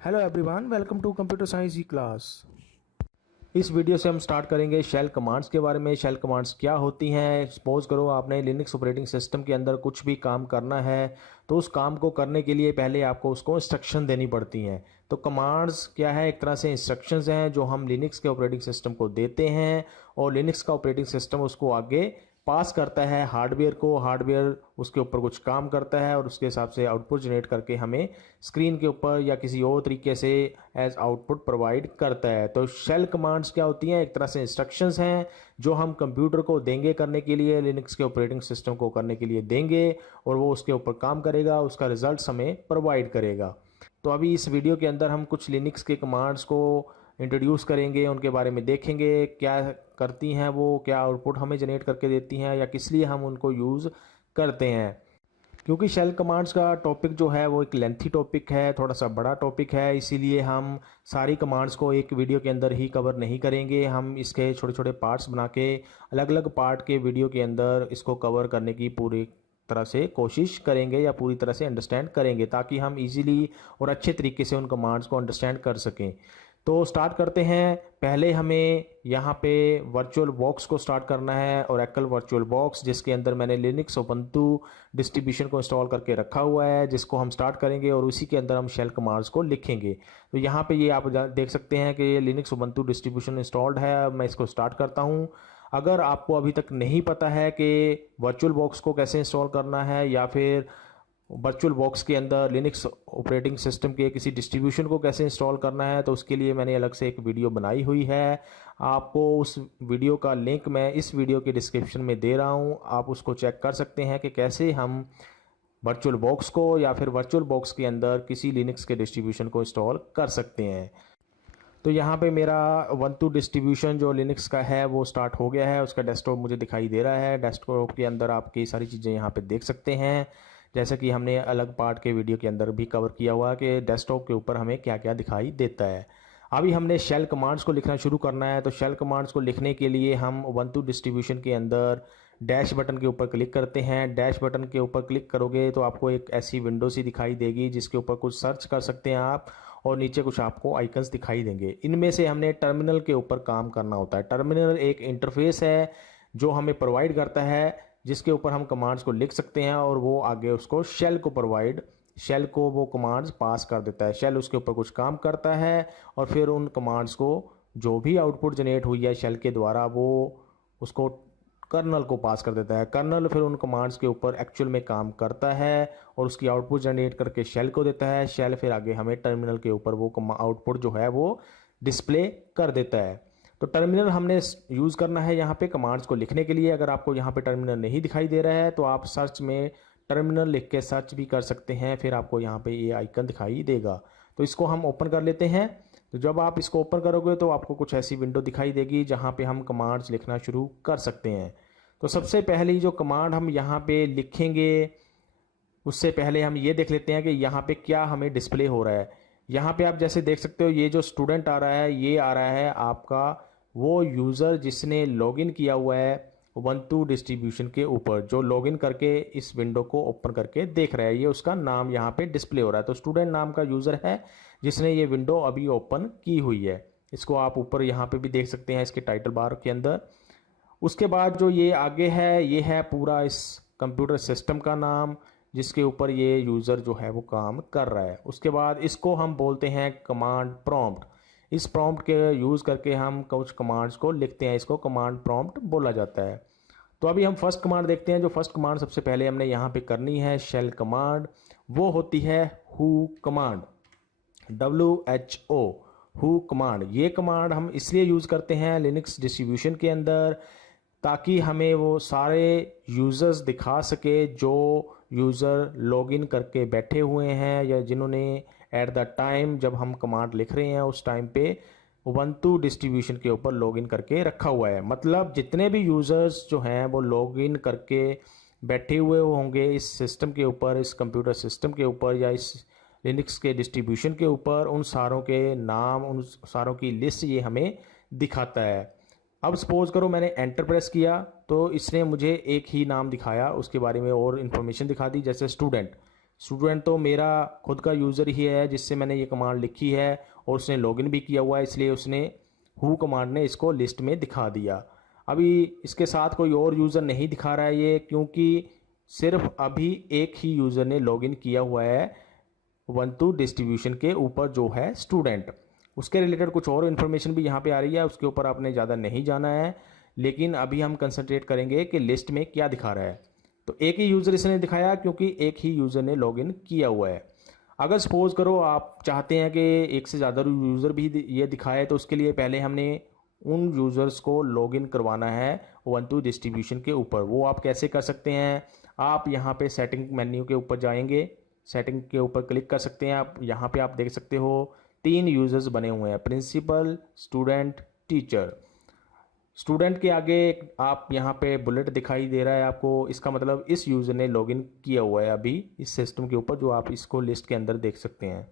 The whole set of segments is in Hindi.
Hello everyone, welcome to computer science e class. इस वीडियो से हम स्टार्ट करेंगे शेल कमांड्स के बारे में। शेल कमांड्स क्या होती हैं। सपोज करो आपने लिनक्स ऑपरेटिंग सिस्टम के अंदर कुछ भी काम करना है, तो उस काम को करने के लिए पहले आपको उसको इंस्ट्रक्शन देनी पड़ती हैं। तो कमांड्स क्या है, एक तरह से इंस्ट्रक्शंस हैं जो हम लिनक्स के ऑपरेटिंग सिस्टम को देते हैं, और लिनक्स का ऑपरेटिंग सिस्टम उसको आगे पास करता है हार्डवेयर को। हार्डवेयर उसके ऊपर कुछ काम करता है और उसके हिसाब से आउटपुट जनरेट करके हमें स्क्रीन के ऊपर या किसी और तरीके से एज आउटपुट प्रोवाइड करता है। तो शेल कमांड्स क्या होती हैं, एक तरह से इंस्ट्रक्शंस हैं जो हम कंप्यूटर को देंगे करने के लिए, लिनक्स के ऑपरेटिंग सिस्टम को करने के लिए देंगे, और वो उसके ऊपर काम करेगा, उसका रिजल्ट हमें प्रोवाइड करेगा। तो अभी इस वीडियो के अंदर हम कुछ लिनक्स के कमांड्स को इंट्रोड्यूस करेंगे, उनके बारे में देखेंगे क्या करती हैं वो, क्या आउटपुट हमें जनरेट करके देती हैं, या किस लिए हम उनको यूज़ करते हैं। क्योंकि शेल कमांड्स का टॉपिक जो है वो एक लेंथी टॉपिक है, थोड़ा सा बड़ा टॉपिक है, इसीलिए हम सारी कमांड्स को एक वीडियो के अंदर ही कवर नहीं करेंगे। हम इसके छोटे छोटे पार्ट्स बना के अलग अलग पार्ट के वीडियो के अंदर इसको कवर करने की पूरी तरह से कोशिश करेंगे या पूरी तरह से अंडरस्टैंड करेंगे, ताकि हम इजीली और अच्छे तरीके से उन कमांड्स को अंडरस्टैंड कर सकें। तो स्टार्ट करते हैं। पहले हमें यहाँ पे वर्चुअल बॉक्स को स्टार्ट करना है, और एकल वर्चुअल बॉक्स जिसके अंदर मैंने लिनक्स उबंटू डिस्ट्रीब्यूशन को इंस्टॉल करके रखा हुआ है, जिसको हम स्टार्ट करेंगे और उसी के अंदर हम शेल कमांड्स को लिखेंगे। तो यहाँ पे ये आप देख सकते हैं कि ये लिनक्स उबंटू डिस्ट्रीब्यूशन इंस्टॉल्ड है। मैं इसको स्टार्ट करता हूँ। अगर आपको अभी तक नहीं पता है कि वर्चुअल बॉक्स को कैसे इंस्टॉल करना है, या फिर वर्चुअल बॉक्स के अंदर लिनक्स ऑपरेटिंग सिस्टम के किसी डिस्ट्रीब्यूशन को कैसे इंस्टॉल करना है, तो उसके लिए मैंने अलग से एक वीडियो बनाई हुई है। आपको उस वीडियो का लिंक मैं इस वीडियो के डिस्क्रिप्शन में दे रहा हूं, आप उसको चेक कर सकते हैं कि कैसे हम वर्चुअल बॉक्स को या फिर वर्चुअल बॉक्स के अंदर किसी लिनक्स के डिस्ट्रीब्यूशन को इंस्टॉल कर सकते हैं। तो यहाँ पे मेरा उबंटू डिस्ट्रीब्यूशन जो लिनक्स का है वो स्टार्ट हो गया है, उसका डेस्कटॉप मुझे दिखाई दे रहा है। डेस्कटॉप के अंदर आप कई सारी चीज़ें यहाँ पे देख सकते हैं, जैसे कि हमने अलग पार्ट के वीडियो के अंदर भी कवर किया हुआ कि डेस्कटॉप के ऊपर हमें क्या क्या दिखाई देता है। अभी हमने शेल कमांड्स को लिखना शुरू करना है। तो शेल कमांड्स को लिखने के लिए हम उबंटू डिस्ट्रीब्यूशन के अंदर डैश बटन के ऊपर क्लिक करते हैं। डैश बटन के ऊपर क्लिक करोगे तो आपको एक ऐसी विंडो सी दिखाई देगी जिसके ऊपर कुछ सर्च कर सकते हैं आप, और नीचे कुछ आपको आइकन्स दिखाई देंगे। इनमें से हमने टर्मिनल के ऊपर काम करना होता है। टर्मिनल एक इंटरफेस है जो हमें प्रोवाइड करता है, जिसके ऊपर हम कमांड्स को लिख सकते हैं, और वो आगे उसको शेल को वो कमांड्स पास कर देता है। शेल उसके ऊपर कुछ काम करता है, और फिर उन कमांड्स को जो भी आउटपुट जनरेट हुई है शेल के द्वारा वो उसको कर्नल को पास कर देता है। कर्नल फिर उन कमांड्स के ऊपर एक्चुअल में काम करता है और उसकी आउटपुट जनरेट करके शेल को देता है। शेल फिर आगे हमें टर्मिनल के ऊपर वो आउटपुट जो है वो डिस्प्ले कर देता है। तो टर्मिनल हमने यूज़ करना है यहाँ पे कमांड्स को लिखने के लिए। अगर आपको यहाँ पे टर्मिनल नहीं दिखाई दे रहा है तो आप सर्च में टर्मिनल लिख के सर्च भी कर सकते हैं, फिर आपको यहाँ पे ये आइकन दिखाई देगा। तो इसको हम ओपन कर लेते हैं। तो जब आप इसको ओपन करोगे तो आपको कुछ ऐसी विंडो दिखाई देगी जहाँ पे हम कमांड्स लिखना शुरू कर सकते हैं। तो सबसे पहली जो कमांड हम यहाँ पे लिखेंगे, उससे पहले हम ये देख लेते हैं कि यहाँ पे क्या हमें डिस्प्ले हो रहा है। यहाँ पे आप जैसे देख सकते हो, ये जो स्टूडेंट आ रहा है, ये आ रहा है आपका वो यूज़र जिसने लॉगिन किया हुआ है उबंटू डिस्ट्रीब्यूशन के ऊपर, जो लॉगिन करके इस विंडो को ओपन करके देख रहा है। ये उसका नाम यहाँ पे डिस्प्ले हो रहा है। तो स्टूडेंट नाम का यूज़र है जिसने ये विंडो अभी ओपन की हुई है। इसको आप ऊपर यहाँ पे भी देख सकते हैं इसके टाइटल बार के अंदर। उसके बाद जो ये आगे है, ये है पूरा इस कंप्यूटर सिस्टम का नाम जिसके ऊपर ये यूज़र जो है वो काम कर रहा है। उसके बाद इसको हम बोलते हैं कमांड प्रॉम्प्ट। इस प्रॉम्प्ट के यूज़ करके हम कुछ कमांड्स को लिखते हैं, इसको कमांड प्रॉम्प्ट बोला जाता है। तो अभी हम फर्स्ट कमांड देखते हैं। जो फर्स्ट कमांड सबसे पहले हमने यहाँ पे करनी है शेल कमांड, वो होती है who command, WHO, who command. ये कमांड हम इसलिए यूज़ करते हैं लिनक्स डिस्ट्रीब्यूशन के अंदर ताकि हमें वो सारे यूज़र्स दिखा सके जो यूज़र लॉगिन करके बैठे हुए हैं, या जिन्होंने एट द टाइम जब हम कमांड लिख रहे हैं उस टाइम पे उबंटू डिस्ट्रीब्यूशन के ऊपर लॉगिन करके रखा हुआ है। मतलब जितने भी यूज़र्स जो हैं वो लॉगिन करके बैठे हुए होंगे इस सिस्टम के ऊपर, इस कंप्यूटर सिस्टम के ऊपर या इस लिनक्स के डिस्ट्रीब्यूशन के ऊपर, उन सारों के नाम, उन सारों की लिस्ट ये हमें दिखाता है। अब सपोज करो मैंने एंटर प्रेस किया तो इसने मुझे एक ही नाम दिखाया, उसके बारे में और इन्फॉर्मेशन दिखा दी, जैसे स्टूडेंट। स्टूडेंट तो मेरा खुद का यूज़र ही है जिससे मैंने ये कमांड लिखी है और उसने लॉगिन भी किया हुआ है, इसलिए उसने हु कमांड ने इसको लिस्ट में दिखा दिया। अभी इसके साथ कोई और यूज़र नहीं दिखा रहा है ये, क्योंकि सिर्फ अभी एक ही यूज़र ने लॉगिन किया हुआ है ubuntu डिस्ट्रीब्यूशन के ऊपर, जो है स्टूडेंट। उसके रिलेटेड कुछ और इन्फॉर्मेशन भी यहाँ पे आ रही है, उसके ऊपर आपने ज़्यादा नहीं जाना है, लेकिन अभी हम कंसंट्रेट करेंगे कि लिस्ट में क्या दिखा रहा है। तो एक ही यूज़र इसने दिखाया क्योंकि एक ही यूज़र ने लॉगिन किया हुआ है। अगर सपोज करो आप चाहते हैं कि एक से ज़्यादा यूज़र भी ये दिखाए, तो उसके लिए पहले हमने उन यूज़र्स को लॉगिन करवाना है ubuntu डिस्ट्रीब्यूशन के ऊपर। वो आप कैसे कर सकते हैं? आप यहाँ पे सेटिंग मेन्यू के ऊपर जाएंगे, सेटिंग के ऊपर क्लिक कर सकते हैं आप। यहाँ पे आप देख सकते हो 3 यूज़र्स बने हुए हैं, प्रिंसिपल, स्टूडेंट, टीचर। स्टूडेंट के आगे आप यहाँ पे बुलेट दिखाई दे रहा है आपको, इसका मतलब इस यूज़र ने लॉगिन किया हुआ है अभी इस सिस्टम के ऊपर, जो आप इसको लिस्ट के अंदर देख सकते हैं।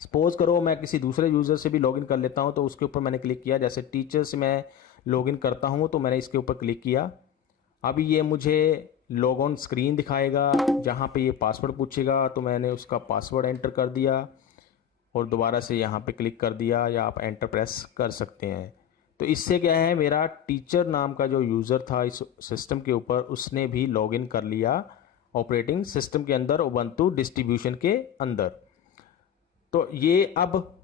सपोज करो मैं किसी दूसरे यूज़र से भी लॉगिन कर लेता हूँ, तो उसके ऊपर मैंने क्लिक किया। जैसे टीचर से मैं लॉगिन करता हूँ तो मैंने इसके ऊपर क्लिक किया। अभी ये मुझे लॉग ऑन स्क्रीन दिखाएगा, जहाँ पे ये पासवर्ड पूछेगा, तो मैंने उसका पासवर्ड एंटर कर दिया और दोबारा से यहाँ पे क्लिक कर दिया, या आप एंटर प्रेस कर सकते हैं। तो इससे क्या है, मेरा टीचर नाम का जो यूज़र था इस सिस्टम के ऊपर, उसने भी लॉगिन कर लिया ऑपरेटिंग सिस्टम के अंदर ubuntu डिस्ट्रीब्यूशन के अंदर। तो ये अब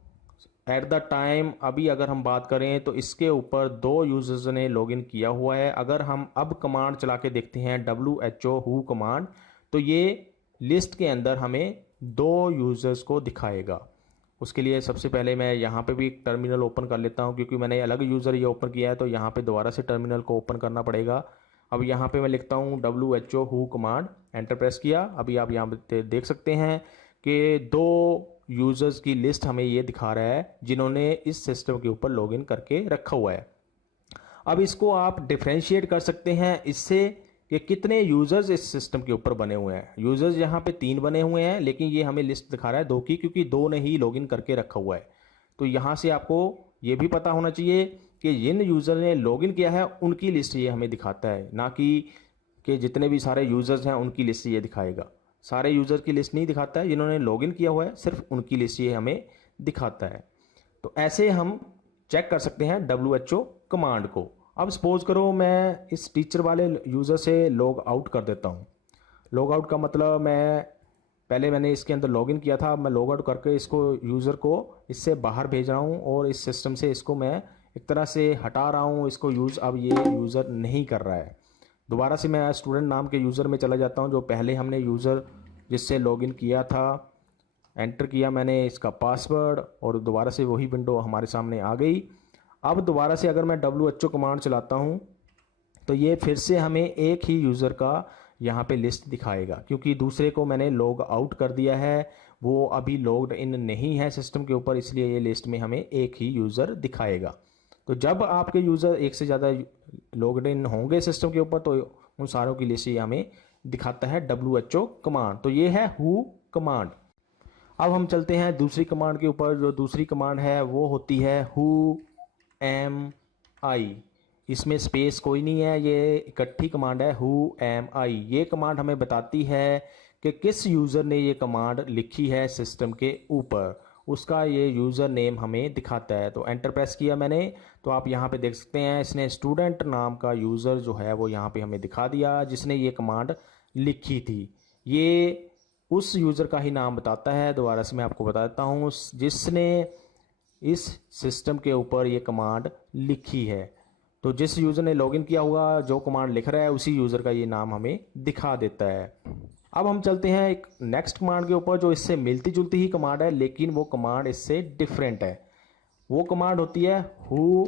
एट द टाइम अभी अगर हम बात करें तो इसके ऊपर 2 यूज़र्स ने लॉगिन किया हुआ है। अगर हम अब कमांड चला के देखते हैं who who कमांड, तो ये लिस्ट के अंदर हमें 2 यूज़र्स को दिखाएगा। उसके लिए सबसे पहले मैं यहाँ पे भी टर्मिनल ओपन कर लेता हूँ, क्योंकि मैंने अलग यूज़र ये ओपन किया है, तो यहाँ पे दोबारा से टर्मिनल को ओपन करना पड़ेगा। अब यहाँ पे मैं लिखता हूँ who who command, enter press किया। अभी आप यहाँ पे देख सकते हैं कि 2 यूज़र्स की लिस्ट हमें ये दिखा रहा है जिन्होंने इस सिस्टम के ऊपर लॉगिन करके रखा हुआ है। अब इसको आप डिफ्रेंशिएट कर सकते हैं इससे कि कितने यूज़र्स इस सिस्टम के ऊपर बने हुए हैं। यूज़र्स यहाँ पे 3 बने हुए हैं, लेकिन ये हमें लिस्ट दिखा रहा है 2 की, क्योंकि 2 ने ही लॉगिन करके रखा हुआ है। तो यहाँ से आपको ये भी पता होना चाहिए कि जिन यूज़र ने लॉगिन किया है उनकी लिस्ट ये हमें दिखाता है, ना कि जितने भी सारे यूज़र्स हैं उनकी लिस्ट ये दिखाएगा। सारे यूज़र की लिस्ट नहीं दिखाता है, जिन्होंने लॉगिन किया हुआ है सिर्फ उनकी लिस्ट ये हमें दिखाता है। तो ऐसे हम चेक कर सकते हैं who कमांड को। अब सपोज करो मैं इस टीचर वाले यूज़र से लॉग आउट कर देता हूँ। लॉग आउट का मतलब मैंने इसके अंदर लॉगिन किया था, अब मैं लॉग आउट करके इसको यूज़र को इससे बाहर भेज रहा हूँ और इस सिस्टम से इसको मैं एक तरह से हटा रहा हूँ। इसको अब ये यूज़र नहीं कर रहा है। दोबारा से मैं स्टूडेंट नाम के यूज़र में चला जाता हूँ, जो पहले हमने यूज़र जिससे लॉगिन किया था, एंटर किया मैंने इसका पासवर्ड और दोबारा से वही विंडो हमारे सामने आ गई। अब दोबारा से अगर मैं who कमांड चलाता हूँ तो ये फिर से हमें एक ही यूज़र का यहाँ पे लिस्ट दिखाएगा, क्योंकि दूसरे को मैंने लॉग आउट कर दिया है, वो अभी लॉग्ड इन नहीं है सिस्टम के ऊपर, इसलिए ये लिस्ट में हमें एक ही यूज़र दिखाएगा। तो जब आपके यूज़र एक से ज़्यादा लॉग्ड इन होंगे सिस्टम के ऊपर, तो उन सारों की लिस्ट ये हमें दिखाता है who कमांड। तो ये है who कमांड। अब हम चलते हैं दूसरी कमांड के ऊपर। जो दूसरी कमांड है वो होती है who am I। इसमें स्पेस कोई नहीं है, ये इकट्ठी कमांड है who am I। ये कमांड हमें बताती है कि किस यूज़र ने ये कमांड लिखी है सिस्टम के ऊपर, उसका ये यूज़र नेम हमें दिखाता है। तो एंटर प्रेस किया मैंने, तो आप यहाँ पे देख सकते हैं इसने स्टूडेंट नाम का यूज़र जो है वो यहाँ पे हमें दिखा दिया, जिसने ये कमांड लिखी थी। ये उस यूज़र का ही नाम बताता है। दोबारा से मैं आपको बता देता हूँ, जिसने इस सिस्टम के ऊपर ये कमांड लिखी है। तो जिस यूज़र ने लॉगिन किया हुआ, जो कमांड लिख रहा है, उसी यूज़र का ये नाम हमें दिखा देता है। अब हम चलते हैं एक नेक्स्ट कमांड के ऊपर, जो इससे मिलती जुलती ही कमांड है, लेकिन वो कमांड इससे डिफरेंट है। वो कमांड होती है who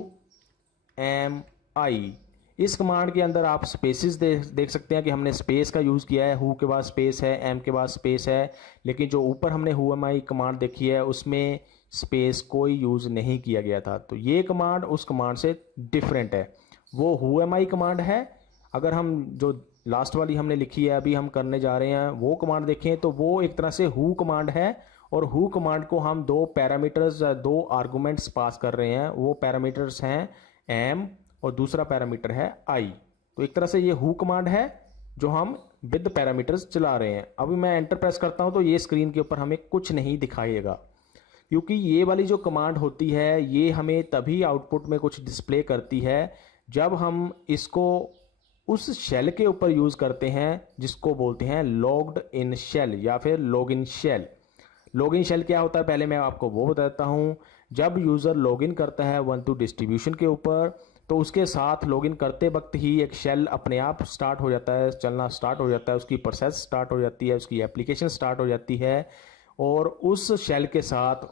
am I। इस कमांड के अंदर आप स्पेसिस देख सकते हैं कि हमने स्पेस का यूज़ किया है। who के बाद स्पेस है, am के बाद स्पेस है, लेकिन जो ऊपर हमने who am I कमांड देखी है उसमें स्पेस कोई यूज़ नहीं किया गया था। तो ये कमांड उस कमांड से डिफरेंट है। वो who am I कमांड है। अगर हम जो लास्ट वाली हमने लिखी है, अभी हम करने जा रहे हैं, वो कमांड देखें तो वो एक तरह से who कमांड है, और who कमांड को हम 2 पैरामीटर्स, 2 आर्गूमेंट्स पास कर रहे हैं। वो पैरामीटर्स हैं am और दूसरा पैरामीटर है I। तो एक तरह से ये who कमांड है, जो हम विद पैरामीटर्स चला रहे हैं। अभी मैं एंटर प्रेस करता हूं तो ये स्क्रीन के ऊपर हमें कुछ नहीं दिखाएगा, क्योंकि ये वाली जो कमांड होती है ये हमें तभी आउटपुट में कुछ डिस्प्ले करती है जब हम इसको उस शेल के ऊपर यूज़ करते हैं जिसको बोलते हैं लॉग्ड इन शेल या फिर लॉगिन शेल। लॉगिन शेल क्या होता है पहले मैं आपको वो बताता हूँ। जब यूज़र लॉगिन करता है ubuntu डिस्ट्रीब्यूशन के ऊपर तो उसके साथ लॉगिन करते वक्त ही एक शेल अपने आप स्टार्ट हो जाता है, चलना स्टार्ट हो जाता है, उसकी प्रोसेस स्टार्ट हो जाती है, उसकी एप्लीकेशन स्टार्ट हो जाती है और उस शेल के साथ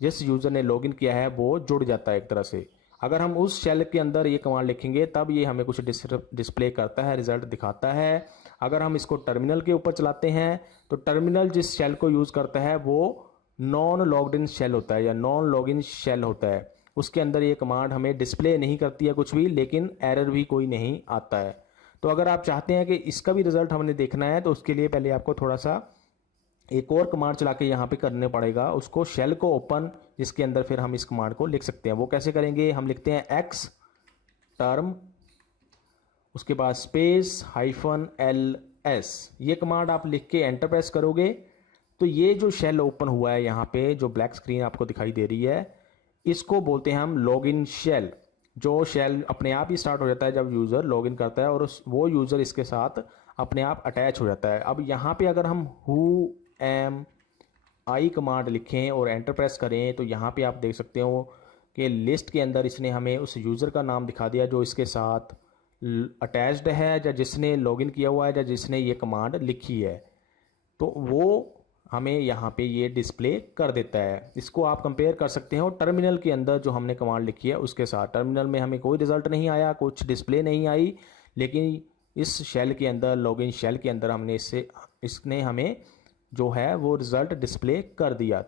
जिस यूज़र ने लॉगिन किया है वो जुड़ जाता है एक तरह से। अगर हम उस शेल के अंदर ये कमांड लिखेंगे तब ये हमें कुछ डिस्प्ले करता है, रिजल्ट दिखाता है। अगर हम इसको टर्मिनल के ऊपर चलाते हैं तो टर्मिनल जिस शेल को यूज़ करता है वो नॉन लॉग्ड इन शेल होता है या नॉन लॉगिन शेल होता है। उसके अंदर ये कमांड हमें डिस्प्ले नहीं करती है कुछ भी, लेकिन एरर भी कोई नहीं आता है। तो अगर आप चाहते हैं कि इसका भी रिजल्ट हमने देखना है तो उसके लिए पहले आपको थोड़ा सा एक और कमांड चला के यहाँ पे करने पड़ेगा, उसको शेल को ओपन, जिसके अंदर फिर हम इस कमांड को लिख सकते हैं। वो कैसे करेंगे, हम लिखते हैं एक्स टर्म उसके बाद स्पेस -ls। ये कमांड आप लिख के एंटर प्रेस करोगे तो ये जो शेल ओपन हुआ है यहाँ पे जो ब्लैक स्क्रीन आपको दिखाई दे रही है इसको बोलते हैं हम लॉगिन शेल। जो शेल अपने आप ही स्टार्ट हो जाता है जब यूज़र लॉगिन करता है और वो यूज़र इसके साथ अपने आप अटैच हो जाता है। अब यहाँ पे अगर हम हु एम आई कमांड लिखें और एंटर प्रेस करें तो यहाँ पे आप देख सकते हो कि लिस्ट के अंदर इसने हमें उस यूज़र का नाम दिखा दिया जो इसके साथ अटैच्ड है या जिसने लॉगिन किया हुआ है या जिसने ये कमांड लिखी है, तो वो हमें यहाँ पे ये डिस्प्ले कर देता है। इसको आप कंपेयर कर सकते हो टर्मिनल के अंदर जो हमने कमांड लिखी है उसके साथ। टर्मिनल में हमें कोई रिजल्ट नहीं आया, कुछ डिस्प्ले नहीं आई, लेकिन इस शेल के अंदर लॉगिन शेल के अंदर हमने इसने हमें जो है वो रिज़ल्ट डिस्प्ले कर दिया।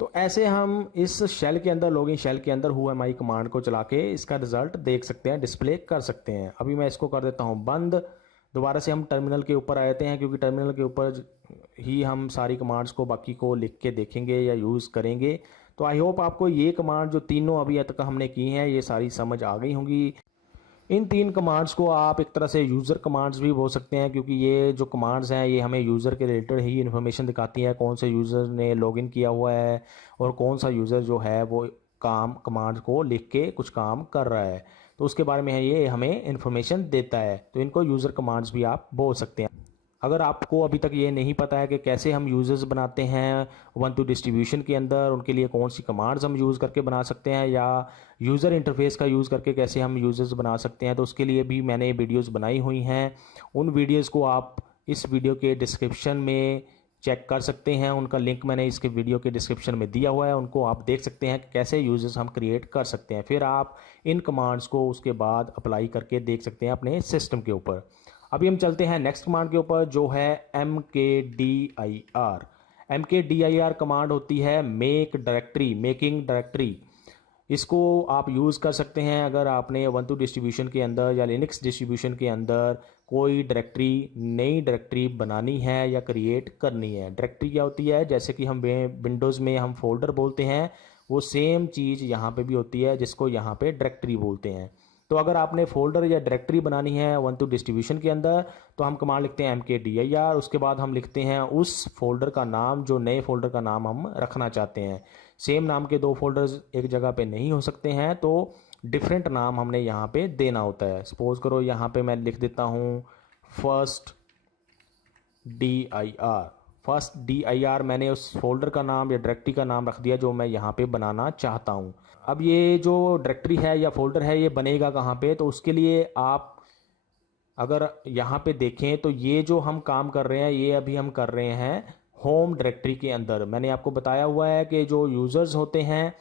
तो ऐसे हम इस शेल के अंदर लॉगिन शेल के अंदर whoami कमांड को चला के इसका रिज़ल्ट देख सकते हैं, डिस्प्ले कर सकते हैं। अभी मैं इसको कर देता हूँ बंद। दोबारा से हम टर्मिनल के ऊपर आते हैं क्योंकि टर्मिनल के ऊपर ही हम सारी कमांड्स को बाकी को लिख के देखेंगे या यूज़ करेंगे। तो आई होप आपको ये कमांड जो तीनों अभी तक हमने की हैं ये सारी समझ आ गई होंगी। इन 3 कमांड्स को आप एक तरह से यूज़र कमांड्स भी बोल सकते हैं क्योंकि ये जो कमांड्स हैं ये हमें यूज़र के रिलेटेड ही इन्फॉर्मेशन दिखाती हैं, कौन से यूज़र ने लॉगिन किया हुआ है और कौन सा यूज़र जो है वो कमांड को लिख के कुछ काम कर रहा है, तो उसके बारे में ये हमें इन्फॉर्मेशन देता है। तो इनको यूज़र कमांड्स भी आप बोल सकते हैं। अगर आपको अभी तक ये नहीं पता है कि कैसे हम यूज़र्स बनाते हैं ubuntu डिस्ट्रीब्यूशन के अंदर, उनके लिए कौन सी कमांड्स हम यूज़ करके बना सकते हैं या यूज़र इंटरफेस का यूज़ करके कैसे हम यूज़र्स बना सकते हैं, तो उसके लिए भी मैंने वीडियोस बनाई हुई हैं। उन वीडियोस को आप इस वीडियो के डिस्क्रिप्शन में चेक कर सकते हैं, उनका लिंक मैंने इसके वीडियो के डिस्क्रिप्शन में दिया हुआ है। उनको आप देख सकते हैं कि कैसे यूज़र्स हम क्रिएट कर सकते हैं। फिर आप इन कमांड्स को उसके बाद अप्लाई करके देख सकते हैं अपने सिस्टम के ऊपर। अभी हम चलते हैं नेक्स्ट कमांड के ऊपर जो है mkdir। mkdir कमांड होती है मेक डायरेक्टरी, मेकिंग डायरेक्टरी। इसको आप यूज़ कर सकते हैं अगर आपने ubuntu डिस्ट्रीब्यूशन के अंदर या लिनक्स डिस्ट्रीब्यूशन के अंदर कोई डायरेक्टरी, नई डायरेक्टरी बनानी है या क्रिएट करनी है। डायरेक्टरी क्या होती है, जैसे कि हम विंडोज़ में हम फोल्डर बोलते हैं वो सेम चीज़ यहाँ पे भी होती है जिसको यहाँ पे डायरेक्टरी बोलते हैं। तो अगर आपने फोल्डर या डायरेक्टरी बनानी है ubuntu डिस्ट्रीब्यूशन के अंदर तो हम कमांड लिखते हैं mkdir, उसके बाद हम लिखते हैं उस फोल्डर का नाम जो नए फोल्डर का नाम हम रखना चाहते हैं। सेम नाम के 2 फोल्डर्स एक जगह पे नहीं हो सकते हैं, तो डिफरेंट नाम हमने यहाँ पे देना होता है। सपोज करो यहाँ पे मैं लिख देता हूँ फर्स्ट dir। मैंने उस फोल्डर का नाम या डायरेक्टरी का नाम रख दिया जो मैं यहाँ पे बनाना चाहता हूँ। अब ये जो डायरेक्टरी है या फोल्डर है ये बनेगा कहाँ पे, तो उसके लिए आप अगर यहाँ पे देखें तो ये जो हम काम कर रहे हैं ये अभी हम कर रहे हैं होम डायरेक्टरी के अंदर। मैंने आपको बताया हुआ है कि जो यूज़र्स होते हैं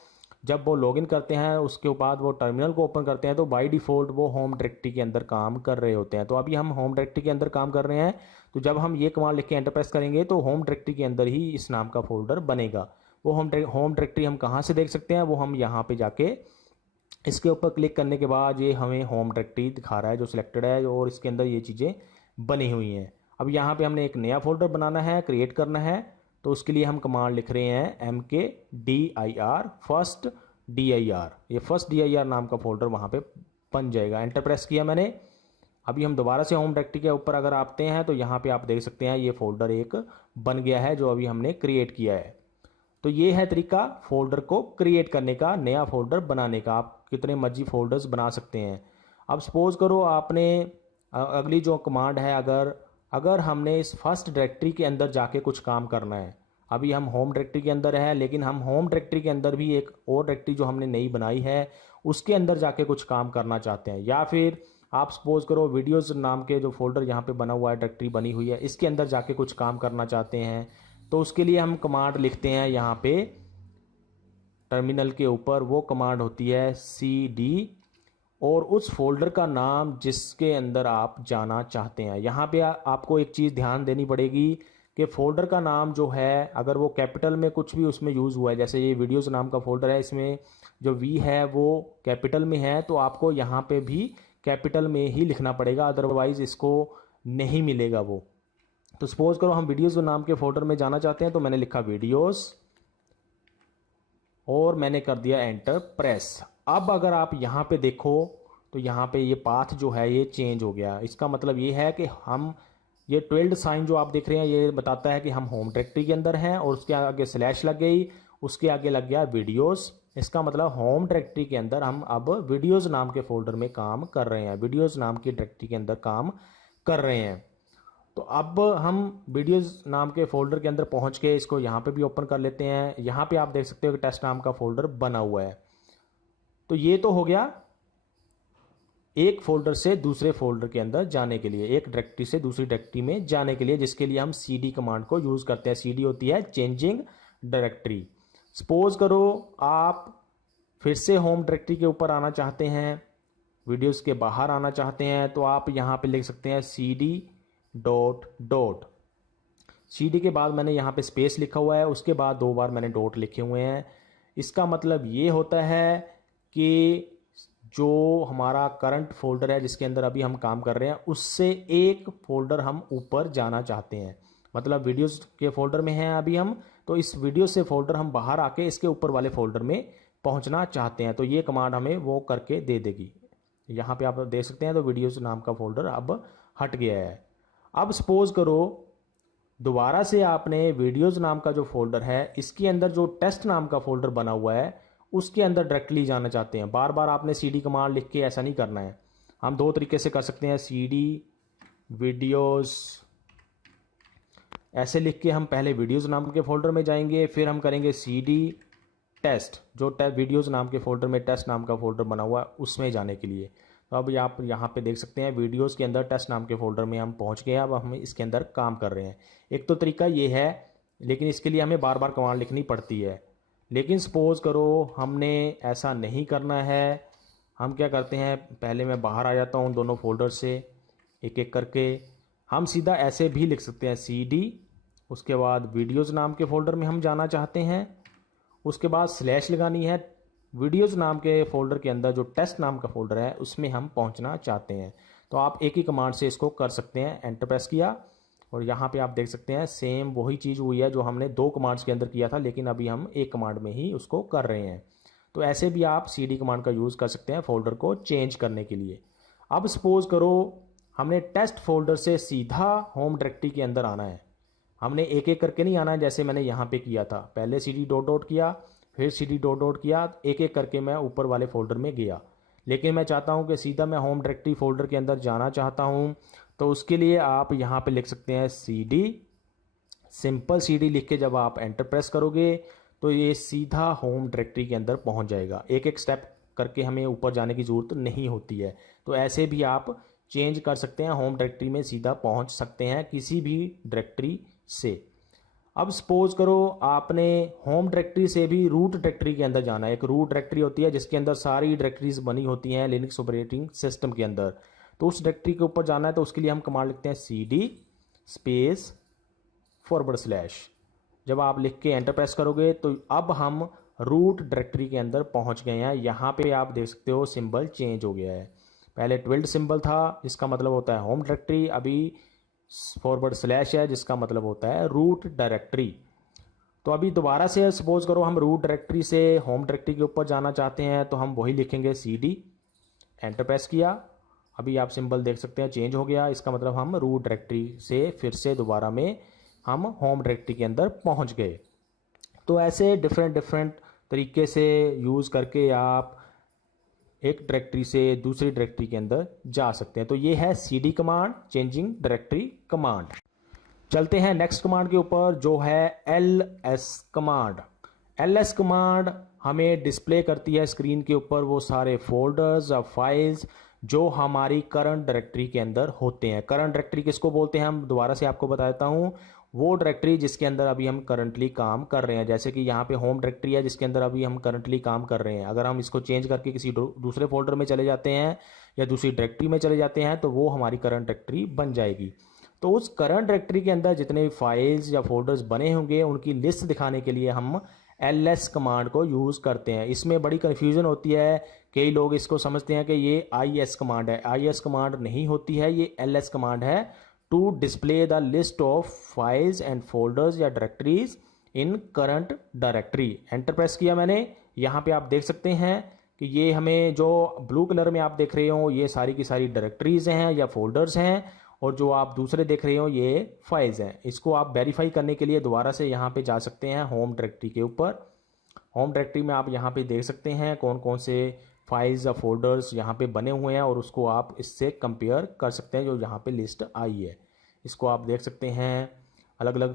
जब वो लॉगिन करते हैं उसके बाद वो टर्मिनल को ओपन करते हैं तो बाय डिफ़ॉल्ट वो होम डायरेक्टरी के अंदर काम कर रहे होते हैं। तो अभी हम होम डायरेक्टरी के अंदर काम कर रहे हैं, तो जब हम ये कमांड लिख के एंटर प्रेस करेंगे तो होम डायरेक्टरी के अंदर ही इस नाम का फोल्डर बनेगा। वो होम डायरेक्टरी हम कहाँ से देख सकते हैं, वो हम यहाँ पे जाके इसके ऊपर क्लिक करने के बाद ये हमें होम डायरेक्टरी दिखा रहा है जो सिलेक्टेड है और इसके अंदर ये चीज़ें बनी हुई हैं। अब यहाँ पे हमने एक नया फोल्डर बनाना है, क्रिएट करना है, तो उसके लिए हम कमांड लिख रहे हैं mkdir फर्स्ट dir। ये फर्स्ट dir नाम का फोल्डर वहाँ पे बन जाएगा। एंटर प्रेस किया मैंने, अभी हम दोबारा से होम डायरेक्टरी के ऊपर अगर आते हैं तो यहाँ पे आप देख सकते हैं ये फोल्डर एक बन गया है जो अभी हमने क्रिएट किया है। तो ये है तरीका फोल्डर को क्रिएट करने का, नया फोल्डर बनाने का। आप कितने मर्जी फोल्डर्स बना सकते हैं। अब सपोज करो आपने अगली जो कमांड है, अगर हमने इस फर्स्ट डायरेक्टरी के अंदर जाके कुछ काम करना है। अभी हम होम डायरेक्टरी के अंदर है, लेकिन हम होम डायरेक्टरी के अंदर भी एक और डायरेक्टरी जो हमने नई बनाई है उसके अंदर जाके कुछ काम करना चाहते हैं। या फिर आप सपोज करो वीडियोज़ नाम के जो फोल्डर यहाँ पे बना हुआ है, डायरेक्टरी बनी हुई है, इसके अंदर जाके कुछ काम करना चाहते हैं। तो उसके लिए हम कमांड लिखते हैं यहाँ पे टर्मिनल के ऊपर। वो कमांड होती है cd और उस फोल्डर का नाम जिसके अंदर आप जाना चाहते हैं। यहाँ पे आपको एक चीज़ ध्यान देनी पड़ेगी कि फोल्डर का नाम जो है, अगर वो कैपिटल में कुछ भी उसमें यूज़ हुआ है, जैसे ये वीडियोज़ नाम का फोल्डर है, इसमें जो वी है वो कैपिटल में है, तो आपको यहाँ पे भी कैपिटल में ही लिखना पड़ेगा, अदरवाइज़ इसको नहीं मिलेगा वो। तो सपोज करो हम वीडियोज़ नाम के फोल्डर में जाना चाहते हैं, तो मैंने लिखा वीडियोज़ और मैंने कर दिया एंटर प्रेस। अब अगर आप यहाँ पे देखो तो यहाँ पे ये पाथ जो है ये चेंज हो गया। इसका मतलब ये है कि हम ये 12 साइन जो आप देख रहे हैं ये बताता है कि हम होम डायरेक्टरी के अंदर हैं, और उसके आगे स्लैश लग गई, उसके आगे लग गया वीडियोस। इसका मतलब होम डायरेक्टरी के अंदर हम अब वीडियोस नाम के फोल्डर में काम कर रहे हैं, वीडियोस नाम की डायरेक्टरी के अंदर काम कर रहे हैं। तो अब हम वीडियोस नाम के फोल्डर के अंदर पहुंच के इसको यहाँ पे भी ओपन कर लेते हैं। यहाँ पे आप देख सकते हो कि टेस्ट नाम का फोल्डर बना हुआ है। तो ये तो हो गया एक फोल्डर से दूसरे फोल्डर के अंदर जाने के लिए, एक डायरेक्टरी से दूसरी डायरेक्टरी में जाने के लिए, जिसके लिए हम cd कमांड को यूज करते हैं। cd होती है चेंजिंग डायरेक्टरी। सपोज करो आप फिर से होम डायरेक्टरी के ऊपर आना चाहते हैं, वीडियोस के बाहर आना चाहते हैं, तो आप यहाँ पे लिख सकते हैं cd डॉट डॉट। cd के बाद मैंने यहाँ पे स्पेस लिखा हुआ है, उसके बाद 2 बार मैंने डॉट लिखे हुए हैं। इसका मतलब ये होता है कि जो हमारा करंट फोल्डर है जिसके अंदर अभी हम काम कर रहे हैं, उससे एक फोल्डर हम ऊपर जाना चाहते हैं। मतलब वीडियोस के फोल्डर में हैं अभी हम, तो इस वीडियो से फोल्डर हम बाहर आके इसके ऊपर वाले फोल्डर में पहुंचना चाहते हैं। तो ये कमांड हमें वो करके दे देगी। यहाँ पे आप देख सकते हैं, तो वीडियोस नाम का फोल्डर अब हट गया है। अब सपोज करो दोबारा से आपने वीडियोस नाम का जो फोल्डर है, इसके अंदर जो टेस्ट नाम का फोल्डर बना हुआ है उसके अंदर डायरेक्टली जाना चाहते हैं। बार बार आपने cd कमांड लिख के ऐसा नहीं करना है। हम 2 तरीके से कर सकते हैं। cd वीडियोस ऐसे लिख के हम पहले वीडियोस नाम के फोल्डर में जाएंगे, फिर हम करेंगे cd टेस्ट, जो वीडियोस नाम के फोल्डर में टेस्ट नाम का फोल्डर बना हुआ है उसमें जाने के लिए। तो अब आप यहाँ पे देख सकते हैं वीडियोस के अंदर टेस्ट नाम के फोल्डर में हम पहुँच गए। अब हम इसके अंदर काम कर रहे हैं। एक तो तरीका ये है, लेकिन इसके लिए हमें बार बार कमांड लिखनी पड़ती है। लेकिन सपोज करो हमने ऐसा नहीं करना है। हम क्या करते हैं, पहले मैं बाहर आ जाता हूँ दोनों फोल्डर से एक एक करके। हम सीधा ऐसे भी लिख सकते हैं cd, उसके बाद वीडियोस नाम के फोल्डर में हम जाना चाहते हैं, उसके बाद स्लैश लगानी है, वीडियोस नाम के फोल्डर के अंदर जो टेस्ट नाम का फोल्डर है उसमें हम पहुंचना चाहते हैं। तो आप एक ही कमांड से इसको कर सकते हैं। एंटर प्रेस किया और यहाँ पे आप देख सकते हैं सेम वही चीज़ हुई है जो हमने 2 कमांड्स के अंदर किया था, लेकिन अभी हम एक कमांड में ही उसको कर रहे हैं। तो ऐसे भी आप cd कमांड का यूज़ कर सकते हैं फोल्डर को चेंज करने के लिए। अब सपोज करो हमने टेस्ट फोल्डर से सीधा होम डायरेक्टरी के अंदर आना है। हमने एक एक करके नहीं आना है जैसे मैंने यहाँ पे किया था। पहले cd डॉट डॉट किया, फिर cd डॉट डॉट किया, एक एक करके मैं ऊपर वाले फोल्डर में गया। लेकिन मैं चाहता हूँ कि सीधा मैं होम डायरेक्टरी फोल्डर के अंदर जाना चाहता हूँ, तो उसके लिए आप यहाँ पे लिख सकते हैं cd, सिंपल cd लिख के जब आप एंटर प्रेस करोगे तो ये सीधा होम डायरेक्टरी के अंदर पहुँच जाएगा। एक एक स्टेप करके हमें ऊपर जाने की ज़रूरत नहीं होती है। तो ऐसे भी आप चेंज कर सकते हैं, होम डायरेक्टरी में सीधा पहुँच सकते हैं किसी भी डायरेक्टरी से। अब सपोज करो आपने होम डायरेक्टरी से भी रूट डायरेक्टरी के अंदर जाना है। एक रूट डायरेक्टरी होती है जिसके अंदर सारी डायरेक्टरीज बनी होती हैं लिनक्स ऑपरेटिंग सिस्टम के अंदर। तो उस डायरेक्टरी के ऊपर जाना है, तो उसके लिए हम कमांड लिखते हैं cd स्पेस /। जब आप लिख के एंटर प्रेस करोगे तो अब हम रूट डायरेक्टरी के अंदर पहुंच गए हैं। यहाँ पे आप देख सकते हो सिंबल चेंज हो गया है। पहले 12 सिंबल था जिसका मतलब होता है होम डायरेक्टरी, अभी // है जिसका मतलब होता है रूट डायरेक्टरी। तो अभी दोबारा से सपोज करो हम रूट डायरेक्टरी से होम डायरेक्टरी के ऊपर जाना चाहते हैं, तो हम वही लिखेंगे cd, एंटर प्रेस किया अभी आप सिंबल देख सकते हैं चेंज हो गया, इसका मतलब हम रूट डायरेक्टरी से फिर से दोबारा में हम होम डायरेक्टरी के अंदर पहुंच गए। तो ऐसे डिफरेंट तरीके से यूज़ करके आप एक डायरेक्टरी से दूसरी डायरेक्टरी के अंदर जा सकते हैं। तो ये है cd command, changing directory command. चलते हैं नेक्स्ट कमांड के ऊपर जो है ls कमांड। ls कमांड हमें डिस्प्ले करती है स्क्रीन के ऊपर वो सारे फोल्डर्स और फाइल्स जो हमारी करंट डायरेक्टरी के अंदर होते हैं। करंट डायरेक्टरी किसको बोलते हैं, हम दोबारा से आपको बता देता हूँ। वो डायरेक्टरी जिसके अंदर अभी हम करंटली काम कर रहे हैं, जैसे कि यहाँ पे होम डायरेक्टरी है जिसके अंदर अभी हम करंटली काम कर रहे हैं। अगर हम इसको चेंज करके किसी दूसरे फोल्डर में चले जाते हैं या दूसरी डायरेक्टरी में चले जाते हैं तो वो हमारी करंट डायरेक्टरी बन जाएगी। तो उस करंट डायरेक्टरी के अंदर जितने भी फाइल्स या फोल्डर्स बने होंगे उनकी लिस्ट दिखाने के लिए हम ls कमांड को यूज़ करते हैं। इसमें बड़ी कन्फ्यूज़न होती है, कई लोग इसको समझते हैं कि ये is कमांड है। is कमांड नहीं होती है, ये ls कमांड है, to display the list of files and folders या directories in current directory. Enter press किया मैंने, यहाँ पे आप देख सकते हैं कि ये हमें जो ब्लू कलर में आप देख रहे हो ये सारी की सारी डायरेक्टरीज हैं या फोल्डर्स हैं, और जो आप दूसरे देख रहे हो ये फाइल्स हैं। इसको आप वेरीफाई करने के लिए दोबारा से यहाँ पे जा सकते हैं होम डायरेक्टरी के ऊपर। होम डायरेक्टरी में आप यहाँ पे देख सकते हैं कौन कौन से फाइल्स या फोल्डर्स यहाँ पे बने हुए हैं और उसको आप इससे कंपेयर कर सकते हैं जो यहाँ पे लिस्ट आई है। इसको आप देख सकते हैं अलग अलग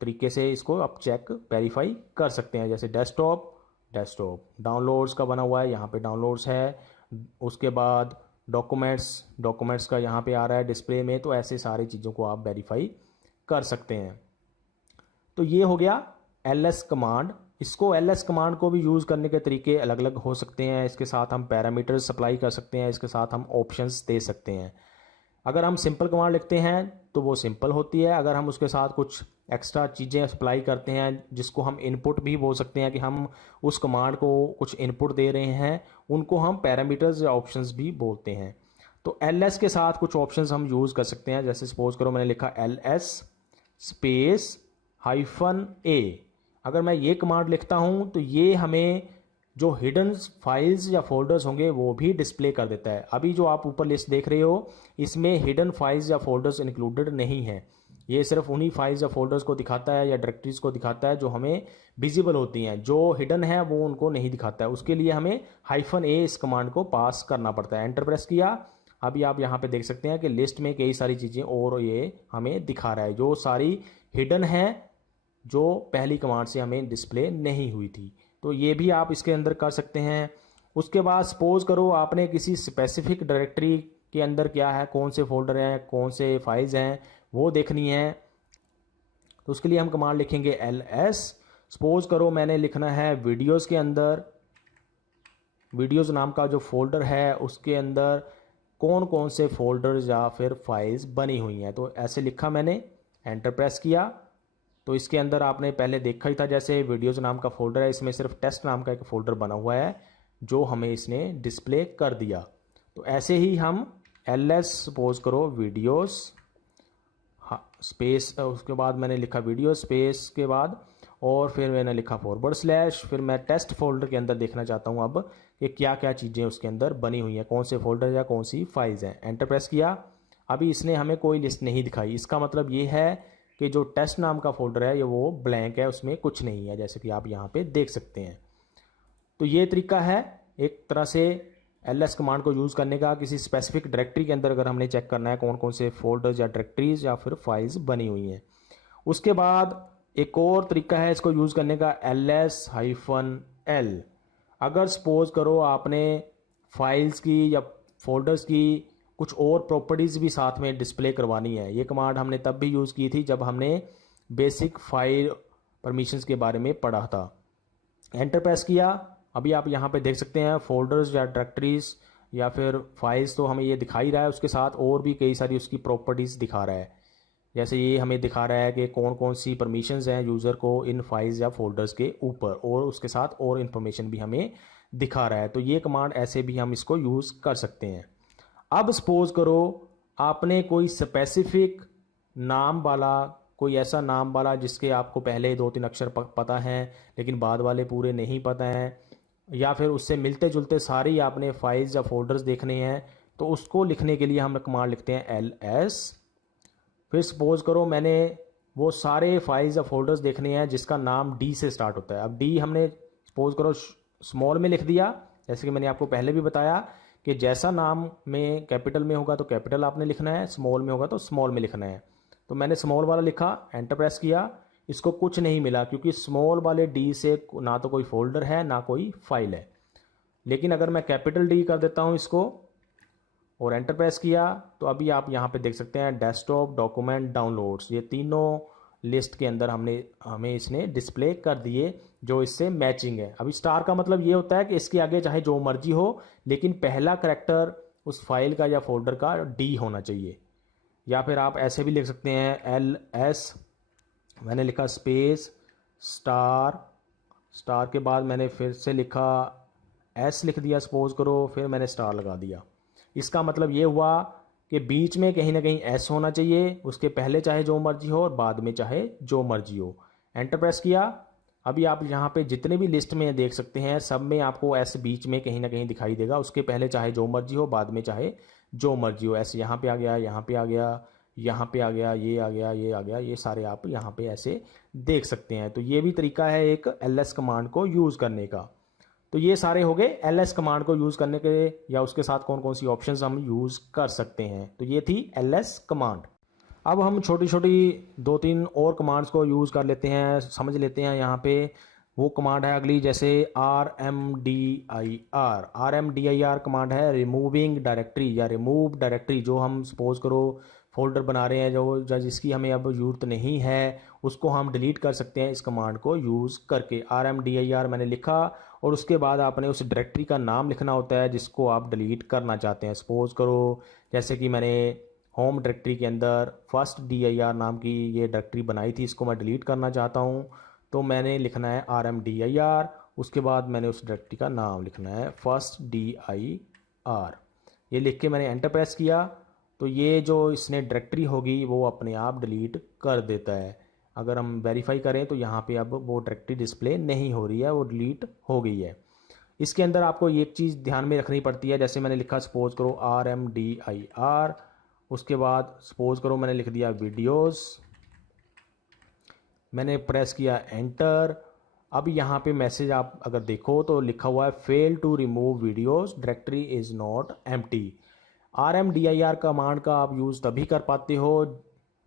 तरीके से, इसको आप चेक वेरीफाई कर सकते हैं। जैसे डेस्कटॉप डाउनलोड्स का बना हुआ है, यहाँ पे डाउनलोड्स है। उसके बाद डॉक्यूमेंट्स का यहाँ पे आ रहा है डिस्प्ले में। तो ऐसे सारी चीज़ों को आप वेरीफाई कर सकते हैं। तो ये हो गया ls कमांड। इसको ls कमांड को भी यूज़ करने के तरीके अलग अलग हो सकते हैं। इसके साथ हम पैरामीटर्स सप्लाई कर सकते हैं, इसके साथ हम ऑप्शंस दे सकते हैं। अगर हम सिंपल कमांड लिखते हैं तो वो सिंपल होती है। अगर हम उसके साथ कुछ एक्स्ट्रा चीज़ें सप्लाई करते हैं जिसको हम इनपुट भी बोल सकते हैं कि हम उस कमांड को कुछ इनपुट दे रहे हैं, उनको हम पैरामीटर्स या ऑप्शंस भी बोलते हैं। तो ls के साथ कुछ ऑप्शंस हम यूज़ कर सकते हैं। जैसे सपोज करो मैंने लिखा ls स्पेस -a। अगर मैं ये कमांड लिखता हूँ तो ये हमें जो हिडन फाइल्स या फोल्डर्स होंगे वो भी डिस्प्ले कर देता है। अभी जो आप ऊपर लिस्ट देख रहे हो इसमें हिडन फाइल्स या फोल्डर्स इंक्लूडेड नहीं है। ये सिर्फ उन्हीं फाइल्स या फोल्डर्स को दिखाता है या डायरेक्टरीज को दिखाता है जो हमें विजिबल होती हैं। जो हिडन है वो उनको नहीं दिखाता है। उसके लिए हमें -a इस कमांड को पास करना पड़ता है। एंटर प्रेस किया, अभी आप यहाँ पे देख सकते हैं कि लिस्ट में कई सारी चीज़ें और ये हमें दिखा रहा है जो सारी हिडन है, जो पहली कमांड से हमें डिस्प्ले नहीं हुई थी। तो ये भी आप इसके अंदर कर सकते हैं। उसके बाद सपोज करो आपने किसी स्पेसिफिक डायरेक्टरी के अंदर क्या है, कौन से फोल्डर हैं, कौन से फाइल्स हैं, वो देखनी है। तो उसके लिए हम कमांड लिखेंगे ls। सपोज करो मैंने लिखना है वीडियोज़ के अंदर, वीडियोज़ नाम का जो फोल्डर है उसके अंदर कौन कौन से फोल्डर्स या फिर फाइल्स बनी हुई हैं। तो ऐसे लिखा मैंने, एंटर प्रेस किया। तो इसके अंदर आपने पहले देखा ही था, जैसे वीडियोज़ नाम का फोल्डर है, इसमें सिर्फ टेस्ट नाम का एक फ़ोल्डर बना हुआ है जो हमें इसने डिस्प्ले कर दिया। तो ऐसे ही हम ls सपोज करो वीडियोज़ स्पेस, उसके बाद मैंने लिखा वीडियो स्पेस के बाद और फिर मैंने लिखा /, फिर मैं टेस्ट फोल्डर के अंदर देखना चाहता हूँ अब कि क्या क्या चीज़ें उसके अंदर बनी हुई हैं, कौन से फोल्डर या कौन सी फाइल्स हैं। एंटर प्रेस किया, अभी इसने हमें कोई लिस्ट नहीं दिखाई। इसका मतलब ये है कि जो टेस्ट नाम का फोल्डर है ये वो ब्लैंक है, उसमें कुछ नहीं है, जैसे कि आप यहाँ पे देख सकते हैं। तो ये तरीका है एक तरह से ls कमांड को यूज़ करने का। किसी स्पेसिफिक डायरेक्टरी के अंदर अगर हमने चेक करना है कौन कौन से फोल्डर्स या डायरेक्टरीज या फिर फाइल्स बनी हुई हैं। उसके बाद एक और तरीका है इसको यूज़ करने का, ls-l। अगर सपोज करो आपने फाइल्स की या फोल्डर्स की कुछ और प्रॉपर्टीज़ भी साथ में डिस्प्ले करवानी है। ये कमांड हमने तब भी यूज़ की थी जब हमने बेसिक फाइल परमिशंस के बारे में पढ़ा था। एंटर प्रेस किया, अभी आप यहाँ पे देख सकते हैं फोल्डर्स या डायरेक्टरीज या फिर फाइल्स तो हमें ये दिखा ही रहा है, उसके साथ और भी कई सारी उसकी प्रॉपर्टीज़ दिखा रहा है। जैसे ये हमें दिखा रहा है कि कौन कौन सी परमिशंस हैं यूज़र को इन फाइल्स या फोल्डर्स के ऊपर, और उसके साथ और इन्फॉर्मेशन भी हमें दिखा रहा है। तो ये कमांड ऐसे भी हम इसको यूज़ कर सकते हैं। अब सपोज करो आपने कोई स्पेसिफिक नाम वाला, कोई ऐसा नाम वाला जिसके आपको पहले 2-3 अक्षर पता हैं लेकिन बाद वाले पूरे नहीं पता हैं, या फिर उससे मिलते जुलते सारी आपने फाइल्स या फोल्डर्स देखने हैं तो उसको लिखने के लिए हम कमांड लिखते हैं ls। फिर सपोज करो मैंने वो सारे फाइल्स या फोल्डर्स देखने हैं जिसका नाम डी से स्टार्ट होता है। अब डी हमने सपोज करो स्मॉल में लिख दिया, जैसे कि मैंने आपको पहले भी बताया कि जैसा नाम में कैपिटल में होगा तो कैपिटल आपने लिखना है, स्मॉल में होगा तो स्मॉल में लिखना है। तो मैंने स्मॉल वाला लिखा, एंटर प्रेस किया, इसको कुछ नहीं मिला क्योंकि स्मॉल वाले डी से ना तो कोई फोल्डर है ना कोई फाइल है। लेकिन अगर मैं कैपिटल डी कर देता हूँ इसको और एंटर प्रेस किया तो अभी आप यहाँ पे देख सकते हैं डेस्कटॉप, डॉक्यूमेंट, डाउनलोड्स, ये तीनों लिस्ट के अंदर हमें इसने डिस्प्ले कर दिए जो इससे मैचिंग है। अभी स्टार का मतलब ये होता है कि इसके आगे चाहे जो मर्जी हो लेकिन पहला करैक्टर उस फाइल का या फोल्डर का डी होना चाहिए। या फिर आप ऐसे भी लिख सकते हैं LS, मैंने लिखा स्पेस स्टार, स्टार के बाद मैंने फिर से लिखा S लिख दिया सपोज करो, फिर मैंने स्टार लगा दिया। इसका मतलब ये हुआ कि बीच में कहीं ना कहीं S होना चाहिए, उसके पहले चाहे जो मर्जी हो और बाद में चाहे जो मर्जी हो। एंटर प्रेस किया, अभी आप यहाँ पे जितने भी लिस्ट में देख सकते हैं सब में आपको S बीच में कहीं ना कहीं दिखाई देगा, उसके पहले चाहे जो मर्जी हो, बाद में चाहे जो मर्जी हो। S यहाँ पे आ गया, यहाँ पे आ गया, यहाँ पे आ गया, ये आ गया, ये आ गया, ये सारे आप यहाँ पे ऐसे देख सकते हैं। तो ये भी तरीका है एक ls कमांड को यूज़ करने का। तो ये सारे हो गए ls कमांड को यूज़ करने के या उसके साथ कौन कौन सी ऑप्शंस हम यूज़ कर सकते हैं। तो ये थी ls कमांड। अब हम छोटी छोटी 2-3 और कमांड्स को यूज़ कर लेते हैं, समझ लेते हैं। यहाँ पे वो कमांड है अगली, जैसे RMDIR कमांड है रिमूविंग डायरेक्टरी या रिमूव डायरेक्टरी। जो हम सपोज करो फोल्डर बना रहे हैं जो जिसकी हमें अब ज़रूरत नहीं है उसको हम डिलीट कर सकते हैं इस कमांड को यूज़ करके। RMDIR मैंने लिखा और उसके बाद आपने उस डायरेक्टरी का नाम लिखना होता है जिसको आप डिलीट करना चाहते हैं। सपोज करो जैसे कि मैंने होम डायरेक्टरी के अंदर फर्स्ट dir नाम की ये डायरेक्टरी बनाई थी, इसको मैं डिलीट करना चाहता हूँ। तो मैंने लिखना है RMDIR, उसके बाद मैंने उस डायरेक्टरी का नाम लिखना है फर्स्ट dir। ये लिख के मैंने एंटर प्रेस किया तो ये जो इसने डायरेक्टरी होगी वो अपने आप डिलीट कर देता है। अगर हम वेरीफाई करें तो यहाँ पे अब वो डायरेक्टरी डिस्प्ले नहीं हो रही है, वो डिलीट हो गई है। इसके अंदर आपको एक चीज़ ध्यान में रखनी पड़ती है, जैसे मैंने लिखा सपोज करो RMDIR, उसके बाद सपोज करो मैंने लिख दिया वीडियोस, मैंने प्रेस किया एंटर। अब यहाँ पे मैसेज आप अगर देखो तो लिखा हुआ है fail to remove videos, directory is not empty. RMDIR command का आप यूज़ तभी कर पाते हो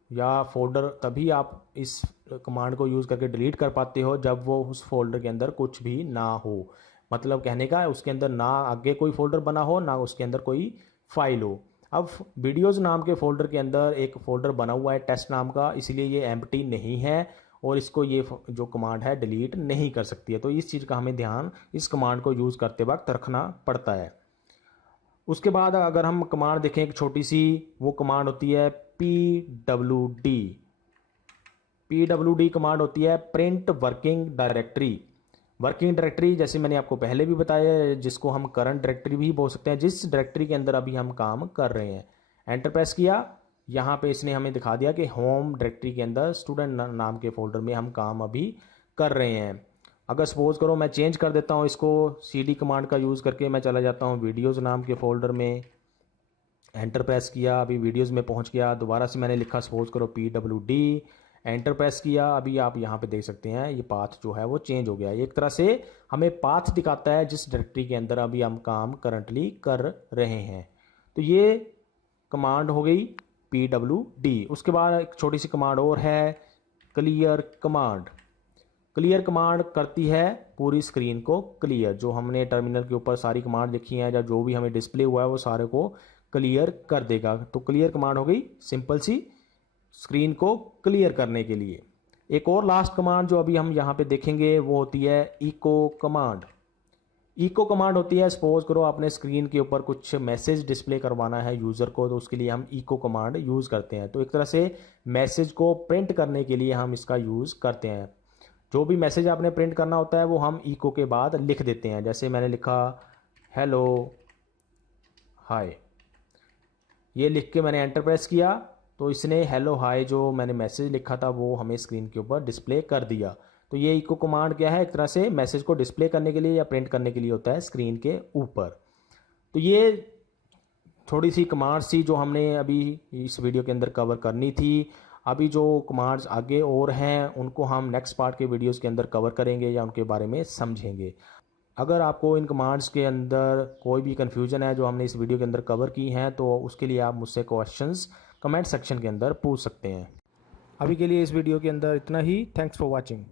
या फोल्डर तभी आप इस कमांड को यूज़ करके डिलीट कर पाते हो जब वो उस फोल्डर के अंदर कुछ भी ना हो। मतलब कहने का उसके अंदर ना आगे कोई फोल्डर बना हो ना उसके अंदर कोई फाइल हो। अब वीडियोज़ नाम के फोल्डर के अंदर एक फ़ोल्डर बना हुआ है टेस्ट नाम का, इसलिए ये एम्प्टी नहीं है और इसको ये जो कमांड है डिलीट नहीं कर सकती है। तो इस चीज़ का हमें ध्यान इस कमांड को यूज़ करते वक्त रखना पड़ता है। उसके बाद अगर हम कमांड देखें एक छोटी सी, वो कमांड होती है PWD। PWD कमांड होती है print working directory. Working directory जैसे मैंने आपको पहले भी बताया, जिसको हम करंट डायरेक्टरी भी बोल सकते हैं, जिस डायरेक्टरी के अंदर अभी हम काम कर रहे हैं। एंटर प्रेस किया, यहाँ पे इसने हमें दिखा दिया कि होम डायरेक्टरी के अंदर स्टूडेंट नाम के फोल्डर में हम काम अभी कर रहे हैं। अगर सपोज करो मैं चेंज कर देता हूँ इसको, CD कमांड का यूज़ करके मैं चला जाता हूँ वीडियोज़ नाम के फोल्डर में। एंटर प्रेस किया, अभी वीडियोज़ में पहुँच गया। दोबारा से मैंने लिखा सपोज करो PWD, एंटर प्रेस किया। अभी आप यहाँ पे देख सकते हैं ये पाथ जो है वो चेंज हो गया। एक तरह से हमें पाथ दिखाता है जिस डायरेक्टरी के अंदर अभी हम काम करंटली कर रहे हैं। तो ये कमांड हो गई PWD। उसके बाद एक छोटी सी कमांड और है क्लियर कमांड। क्लियर कमांड करती है पूरी स्क्रीन को क्लियर। जो हमने टर्मिनल के ऊपर सारी कमांड लिखी हैं या जो भी हमें डिस्प्ले हुआ है वो सारे को क्लियर कर देगा। तो क्लियर कमांड हो गई सिंपल सी स्क्रीन को क्लियर करने के लिए। एक और लास्ट कमांड जो अभी हम यहाँ पे देखेंगे वो होती है इको कमांड। इको कमांड होती है, सपोज करो आपने स्क्रीन के ऊपर कुछ मैसेज डिस्प्ले करवाना है यूज़र को, तो उसके लिए हम इको कमांड यूज़ करते हैं। तो एक तरह से मैसेज को प्रिंट करने के लिए हम इसका यूज़ करते हैं। जो भी मैसेज आपने प्रिंट करना होता है वो हम इको के बाद लिख देते हैं। जैसे मैंने लिखा हेलो हाय, ये लिख के मैंने एंटर प्रेस किया तो इसने हेलो हाय जो मैंने मैसेज लिखा था वो हमें स्क्रीन के ऊपर डिस्प्ले कर दिया। तो ये इको कमांड क्या है, एक तरह से मैसेज को डिस्प्ले करने के लिए या प्रिंट करने के लिए होता है स्क्रीन के ऊपर। तो ये थोड़ी सी कमांड्स थी जो हमने अभी इस वीडियो के अंदर कवर करनी थी। अभी जो कमांड्स आगे और हैं उनको हम नेक्स्ट पार्ट के वीडियोस के अंदर कवर करेंगे या उनके बारे में समझेंगे। अगर आपको इन कमांड्स के अंदर कोई भी कन्फ्यूजन है जो हमने इस वीडियो के अंदर कवर की हैं तो उसके लिए आप मुझसे क्वेश्चंस कमेंट सेक्शन के अंदर पूछ सकते हैं। अभी के लिए इस वीडियो के अंदर इतना ही। Thanks for watching.